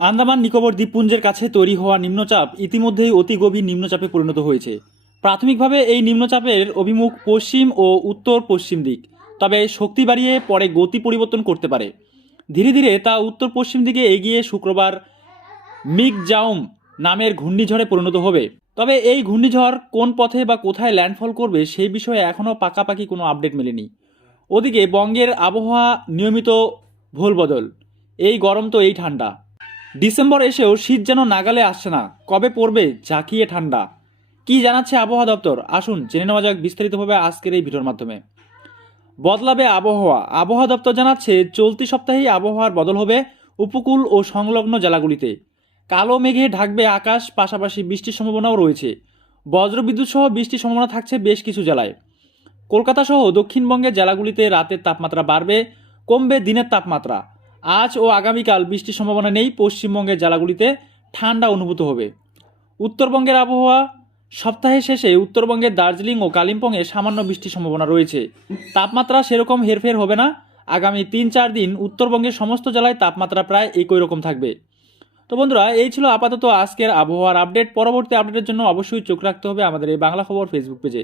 আন্দামান নিকোবর দ্বীপপুঞ্জের কাছে তৈরি হওয়া নিম্নচাপ ইতিমধ্যেই অতি গভীর নিম্নচাপে পরিণত হয়েছে। প্রাথমিকভাবে এই নিম্নচাপের অভিমুখ পশ্চিম ও উত্তর পশ্চিম দিক, তবে শক্তি বাড়িয়ে পরে গতি পরিবর্তন করতে পারে। ধীরে ধীরে তা উত্তর পশ্চিম দিকে এগিয়ে শুক্রবার মিগজাউম নামের ঘূর্ণিঝড়ে পরিণত হবে। তবে এই ঘূর্ণিঝড় কোন পথে বা কোথায় ল্যান্ডফল করবে সেই বিষয়ে এখনও পাকাপাকি কোনো আপডেট মেলেনি। ওদিকে বঙ্গের আবহাওয়া নিয়মিত ভোলবদল, এই গরম তো এই ঠান্ডা। ডিসেম্বর এসেও শীত যেন নাগালে আসছে না, কবে পড়বে ঝাঁকিয়ে ঠান্ডা? কি জানাচ্ছে আবহাওয়া দপ্তর, আসুন জেনে নেওয়া যাক বিস্তারিতভাবে আজকের এই ভিডিওর মাধ্যমে। বদলাবে আবহাওয়া, আবহাওয়া দপ্তর জানাচ্ছে চলতি সপ্তাহেই আবহাওয়ার বদল হবে উপকূল ও সংলগ্ন জেলাগুলিতে। কালো মেঘে ঢাকবে আকাশ, পাশাপাশি বৃষ্টির সম্ভাবনাও রয়েছে। বজ্রবিদ্যুৎ সহ বৃষ্টির সম্ভাবনা থাকছে বেশ কিছু জেলায়। কলকাতা সহ দক্ষিণবঙ্গের জেলাগুলিতে রাতের তাপমাত্রা বাড়বে, কমবে দিনের তাপমাত্রা। আজ ও আগামীকাল বৃষ্টির সম্ভাবনা নেই। পশ্চিমবঙ্গের জেলাগুলিতে ঠান্ডা অনুভূত হবে। উত্তরবঙ্গের আবহাওয়া, সপ্তাহের শেষে উত্তরবঙ্গের দার্জিলিং ও কালিম্পংয়ে সামান্য বৃষ্টির সম্ভাবনা রয়েছে। তাপমাত্রা সেরকম হেরফের হবে না। আগামী 3-4 দিন উত্তরবঙ্গের সমস্ত জেলায় তাপমাত্রা প্রায় একই রকম থাকবে। তো বন্ধুরা, এই ছিল আপাতত আজকের আবহাওয়ার আপডেট। পরবর্তী আপডেটের জন্য অবশ্যই চোখ রাখতে হবে আমাদের এই বাংলা খবর ফেসবুক পেজে।